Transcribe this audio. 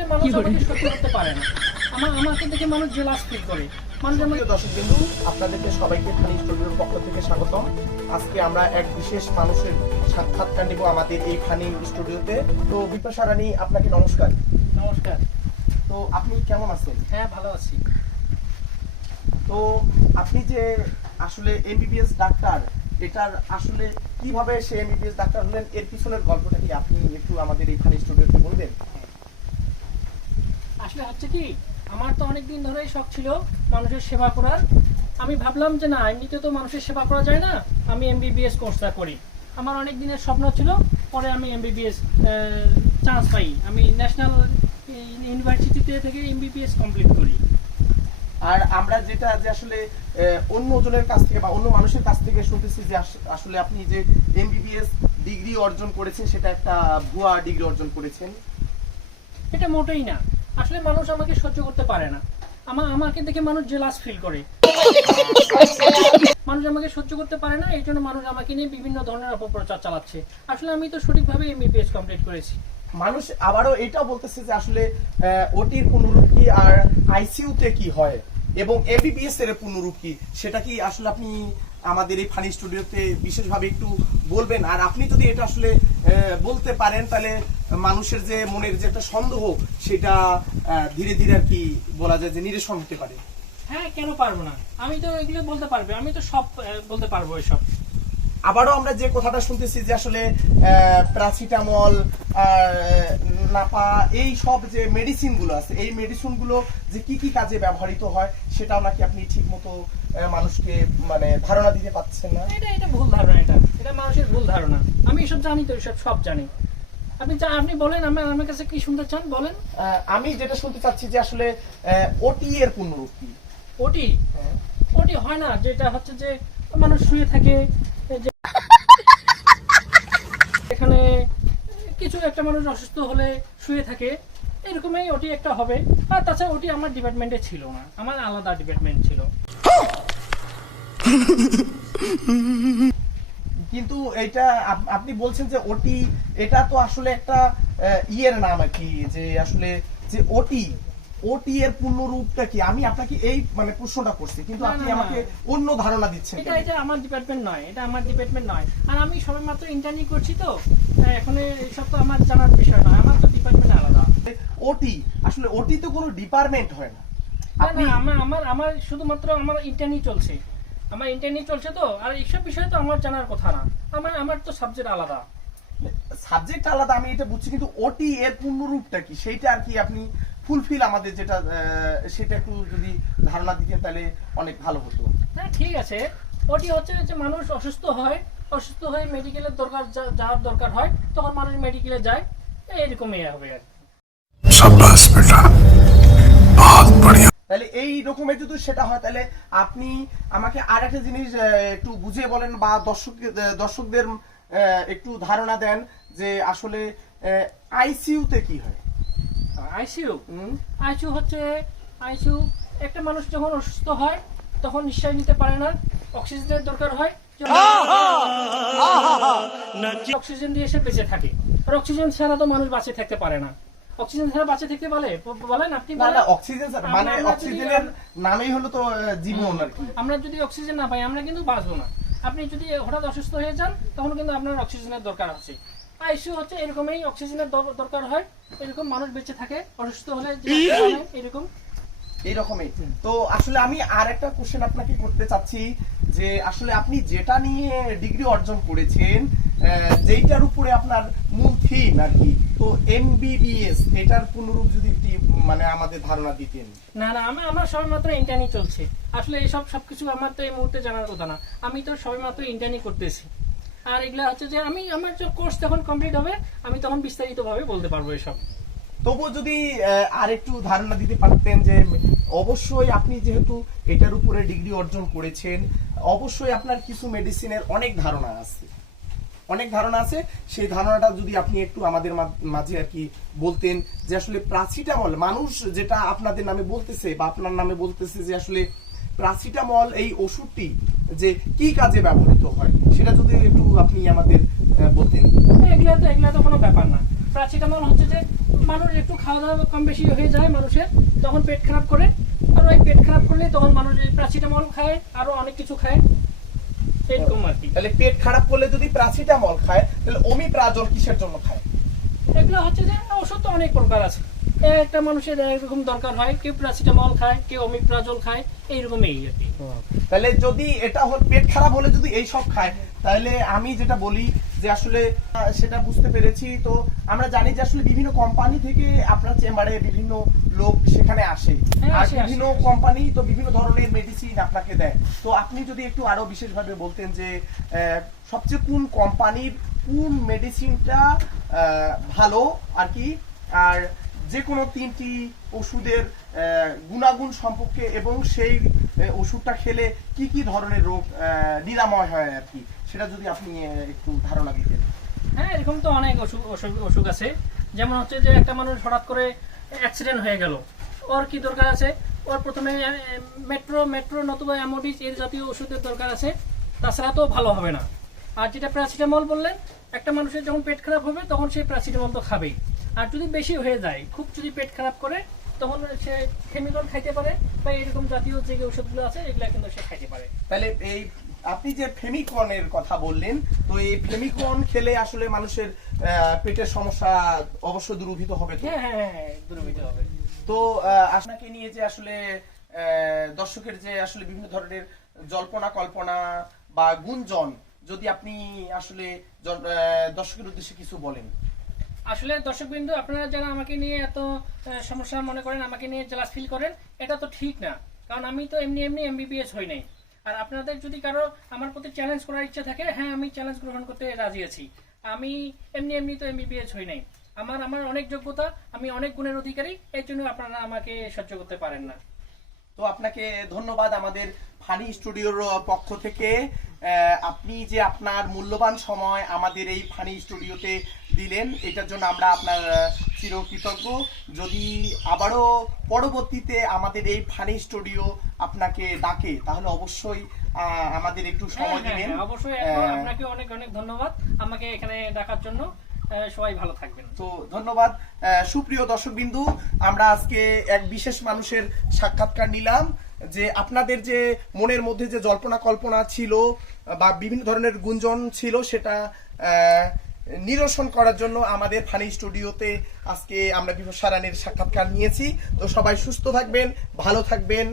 আসলে মানুষ আমাকে সহ্য করতে পারে না। আমাকে দেখে মানুষ জেলাস ফিল করে। দর্শকবিন্দু, আপনাদেরকে সবাইকে ফানি স্টুডিওর পক্ষ থেকে স্বাগতম। আজকে আমরা এক বিশেষ মানুষের সাক্ষাৎকার নিব আমাদের এই ফানি স্টুডিওতে। তো বিপাশা রানী, আপনাকে নমস্কার। নমস্কার। তো আপনি কেমন আছেন? হ্যাঁ, ভালো আছি। তো আপনি যে আসলে এমবিবিএস ডাক্তার, এটার আসলে কিভাবে সে এমবিবিএস ডাক্তার হলেন, এর পিছনের গল্পটা কি আপনি একটু আমাদের এই ফানি স্টুডিওতে বলবেন? আসলে হচ্ছে কি, আমার তো অনেক দিন ধরেই শখ ছিল মানুষের সেবা করার। আমি ভাবলাম যে না, এমনিতে তো মানুষের সেবা করা যায় না, আমি এমবিবিএস কোর্সটা করি। আমার অনেক দিনের স্বপ্ন ছিল। পরে আমি এমবিবিএস চান্স পাই, আমি ন্যাশনাল ইউনিভার্সিটিতে থেকে এমবিবিএস কমপ্লিট করি। আর আমরা যেটা যে আসলে অন্য জনের কাছ থেকে বা অন্য মানুষের কাছ থেকে শুনতেছি যে আসলে আপনি যে এমবিবিএস ডিগ্রি অর্জন করেছেন, সেটা একটা ভুয়া ডিগ্রি অর্জন করেছেন। এটা মোটেই না। আসলে মানুষ আমাকে সহ্য করতে পারে না। আমাকে দেখে মানুষ জেলাস ফিল করে। মানুষ আমাকে সহ্য করতে পারে না, এই জন্য মানুষ আমাকে নিয়ে বিভিন্ন ধরনের অপপ্রচার চালাচ্ছে। আসলে আমি তো সঠিকভাবে এমবিবিএস কমপ্লিট করেছি। মানুষ আবারও এটাও বলতেছে যে আসলে ওটির পুনরূপ কি আর আইসিইউতে কি হয় এবং এমবিবিএস এর পুনরূপ কি, সেটা কি আসলে আপনি আমাদের এই ফানি স্টুডিওতে বিশেষভাবে একটু বলবেন? আর আপনি যদি এটা আসলে বলতে পারেন, তাহলে মানুষের যে মনের যে একটা সন্দেহ, সেটা ধীরে ধীরে আর কি বলা যায় যে নিরসন হতে পারে। হ্যাঁ, কেন পারবো না? আমি তো এগুলো বলতে পারবো, আমি তো সব বলতে পারবো এসব। আবারও আমরা যে কথাটা শুনতেছি যে আসলে প্যারাসিটামল আর নাপা, এই সব যে মেডিসিন গুলো আছে, এই মেডিসিন গুলো যে কি কি কাজে ব্যবহৃত হয়, সেটাও নাকি আপনি ঠিক মতো মানুষকে মানে ধারণা দিতে পারছেন না। এটা ভুল ধারণা, এটা মানুষের ভুল ধারণা। আমি এসব জানি, তো এসব সব জানি। আপনি বলেন, আমার কাছে কি শুনতে চান বলেন। আমি যেটা শুনতে চাচ্ছি যে আসলে ওটি এর পুনরূপ কি? ওটি ওটি হয় না, যেটা হচ্ছে যে মানুষ শুয়ে থাকে, যে এখানে কিছু একটা মানুষ অসুস্থ হলে শুয়ে থাকে, এরকমই ওটি একটা হবে। আর তাছাড়া ওটি আমার ডিপার্টমেন্টে ছিল না, আমার আলাদা ডিপার্টমেন্ট ছিল। কিন্তু এটা আপনি বলছেন যে ওটি, এটা তো আসলে একটা ইয়ের নাম আর কি, যে আসলে যে ওটি এর পূর্ণরূপটা কি? আমি আপনাকে এই মানে প্রশ্নটা করছি, কিন্তু আপনি আমাকে অন্য ধারণা দিচ্ছেন। এটা আমার ডিপার্টমেন্ট নয়, এটা আমার ডিপার্টমেন্ট নয়। আর আমি সবেমাত্র ইন্টার্নি করছি, তো এখন এইসব তো আমার জানার বিষয় নয়, আমার তো ডিপার্টমেন্ট আলাদা। ওটি আসলে ওটি তো কোনো ডিপার্টমেন্ট হয় না। আপনি আমার শুধুমাত্র আমার ইন্টার্নি চলছে, তো। আর এইসব বিষয় তো আমার জানার কথা না, আমার তো সাবজেক্ট আলাদা। সাবজেক্ট আলাদা, আমি এটা বুঝছি, কিন্তু ওটি এর পূর্ণরূপটা কি, সেইটা আর কি আপনি ফুলফিল আমাদের যেটা সেটা একটু যদি ধারণা দিতেন, তাহলে অনেক ভালো হতো। হ্যাঁ, ঠিক আছে। ওটি হচ্ছে যে মানুষ অসুস্থ হয়ে মেডিকেলের যাওয়ার দরকার হয়, তখন মানুষ মেডিকেলে যায়, এরকমই হবে আর কি। शाबाश बेटा, बहुत बढ़िया। তাহলে এই রকমের যদি সেটা হয়, তাহলে আপনি আমাকে আর একটা জিনিস একটু বুঝিয়ে বলেন বা দর্শকদের একটু ধারণা দেন যে আসলে আইসিইউতে কি হয়। আইসিইউ হচ্ছে একটা মানুষ যখন অসুস্থ হয়, তখন নিঃশ্বাস নিতে পারে না, অক্সিজেনের দরকার হয়, অক্সিজেন দিয়ে সে বেঁচে থাকে। আর অক্সিজেন ছাড়া তো মানুষ বাঁচে থাকতে পারে না। অক্সিজেন ছাড়া বাঁচে থাকতে বলেন আপনি? অক্সিজেন মানে অক্সিজেনের নামেই হলো তো জীবন আর কি। আমরা যদি অক্সিজেন না পাই, আমরা কিন্তু বাঁচবো না। আপনি যদি হঠাৎ অসুস্থ হয়ে যান, তখন কিন্তু আপনার অক্সিজেনের দরকার আছে। আইসিইউ হচ্ছে এরকমই, অক্সিজেনের দরকার হয়, এরকম মানুষ বেঁচে থাকে। অসুস্থ হলে এইরকমই। তো আসলে আমি আর একটা কোশ্চেন আপনাকে করতে চাচ্ছি, যে আসলে আপনি যেটা নিয়ে ডিগ্রি অর্জন করেছেন, যেইটার উপরে আপনার মূল থিম আর কি, তো এমবিবিএস, এটার পুনরূপ যদি মানে আমাদের ধারণা দিতেন। না, আমার সবেমাত্র ইন্টার্নি চলছে। আসলে সবকিছু আমার তো এই মুহূর্তে জানার কথা না, আমি তো সবেমাত্র ইন্টার্নি করতেছি। আর এগুলা হচ্ছে যে আমার যে কোর্স যখন কমপ্লিট হবে, আমি তখন বিস্তারিতভাবে বলতে পারবো এসব। তবুও যদি আর একটু ধারণা দিতে পারতেন, যে অবশ্যই আপনি যেহেতু এটার উপরে ডিগ্রি অর্জন করেছেন, অবশ্যই আপনার কিছু মেডিসিনের অনেক ধারণা আছে, সেই ধারণাটা যদি আপনি একটু আমাদের মাঝে আর কি বলতেন, যে আসলে প্যারাসিটামল মানুষ যেটা আপনাদের নামে বলতেছে বা আপনার নামে বলতেছে, যে আসলে প্যারাসিটামল এই ওষুধটি যে কি কাজে ব্যবহৃত হয়, সেটা যদি একটু আপনি আমাদের বলতেন। এগুলা তো কোনো ব্যাপার না। প্যারাসিটামল হচ্ছে যে মানুষ একটু খাওয়া দাওয়া কম বেশি হয়ে যায় মানুষের, তখন পেট খারাপ করে। আর ওই পেট খারাপ করলে তখন মানুষ এই প্যারাসিটামল খায়, আরো অনেক কিছু খায়, এরকম আর কি। তাহলে পেট খারাপ করলে যদি প্যারাসিটামল খায়, তাহলে ওমিপ্রাজল কিসের জন্য খায়? এগুলো হচ্ছে যে ওষুধ তো অনেক প্রকার আছে, একটা মানুষের এরকম দরকার হয়, কেউ প্যারাসিটামল খায়, কেউ ওমিপ্রাজল খায়, এইরকমই আর কি। তাহলে যদি এটা পেট খারাপ হলে যদি এই সব খায়, তাহলে আমি যেটা বলি যে আসলে সেটা বুঝতে পেরেছি। তো আমরা জানি যে আসলে বিভিন্ন কোম্পানি থেকে আপনার চেম্বারে বিভিন্ন লোক সেখানে আসে, হ্যাঁ, আর আসে, বিভিন্ন আসে। কোম্পানি তো বিভিন্ন ধরনের মেডিসিন আপনাকে দেয়। তো আপনি যদি একটু আরো বিশেষভাবে বলতেন যে সবচেয়ে কোন কোম্পানির কোন মেডিসিনটা ভালো আর কি, আর যে কোনো 3টি ওষুধের গুণাগুণ সম্পর্কে, এবং সেই ওষুধটা খেলে কি কি ধরনের রোগ নিরাময় হয় আর কি, সেটা যদি আপনি একটু ধারণা দিতেন। হ্যাঁ, এরকম তো অনেক অসুখ আছে। যেমন হচ্ছে যে একটা মানুষ হঠাৎ করে অ্যাক্সিডেন্ট হয়ে গেল, ওর কি দরকার আছে? ওর প্রথমে মেট্রো নতুবা অ্যামোডিস এর জাতীয় ওষুধের দরকার আছে, তাছাড়া তো ভালো হবে না। আর যেটা প্যারাসিটামল বললেন, একটা মানুষের যখন পেট খারাপ হবে তখন সে প্যারাসিটামল তো খাবেই। আর যদি বেশি হয়ে যায়, খুব যদি পেট খারাপ করে, তখন সে ফেমিকন খাইতে পারে, বা এরকম জাতীয় যে ওষুধগুলো আছে এগুলো কিন্তু সে খাইতে পারে। তাহলে এই আপনি যে ফেমিকনের কথা বললেন, তো এই ফেমিকন খেলে আসলে মানুষের পেটের সমস্যা অবশ্য দূরীভূত হবে তো? হ্যাঁ হ্যাঁ হ্যাঁ, দূরীভূত হবে। তো আপনাকে নিয়ে যে আসলে দর্শকের যে আসলে বিভিন্ন ধরনের জল্পনা কল্পনা বা গুঞ্জন, যদি আপনি আসলে দর্শকের উদ্দেশ্যে কিছু বলেন। আসলে দর্শকবৃন্দ, আপনারা যারা আমাকে নিয়ে এত সমস্যা মনে করেন, আমাকে নিয়ে জেলাস ফিল করেন, এটা তো ঠিক না। কারণ আমি তো এমনি এমবিবিএস হই নাই। আর আপনাদের যদি কারো আমার প্রতি চ্যালেঞ্জ করার ইচ্ছা থাকে, হ্যাঁ, আমি চ্যালেঞ্জ গ্রহণ করতে রাজি আছি। আমি এমনি তো এমবিবিএস হই নাই। আমার অনেক যোগ্যতা, আমি অনেক গুণের অধিকারী, এই জন্য আপনারা আমাকে সহ্য করতে পারেন না। তো আপনাকে ধন্যবাদ আমাদের ফানি স্টুডিওর পক্ষ থেকে। আপনি যে আপনার মূল্যবান সময় আমাদের এই ফানি স্টুডিওতে দিলেন, এটার জন্য আমরা আপনার চিরকৃতজ্ঞ। যদি আবারও পরবর্তীতে আমাদের এই ফানি স্টুডিও আপনাকে ডাকে, তাহলে অবশ্যই আমাদের একটু সময় দিবেন। অবশ্যই, আপনাকে অনেক অনেক ধন্যবাদ আমাকে এখানে ডাকার জন্য। সবাই ভালো থাকবেন। তো ধন্যবাদ। সুপ্রিয় দর্শকবিন্দু, আমরা আজকে এক বিশেষ মানুষের সাক্ষাৎকার নিলাম, যে আপনাদের যে মনের মধ্যে যে জল্পনা কল্পনা ছিল বা বিভিন্ন ধরনের গুঞ্জন ছিল, সেটা নিরসন করার জন্য আমাদের ফানি স্টুডিওতে আজকে আমরা বিভা সারানের সাক্ষাৎকার নিয়েছি। তো সবাই সুস্থ থাকবেন, ভালো থাকবেন।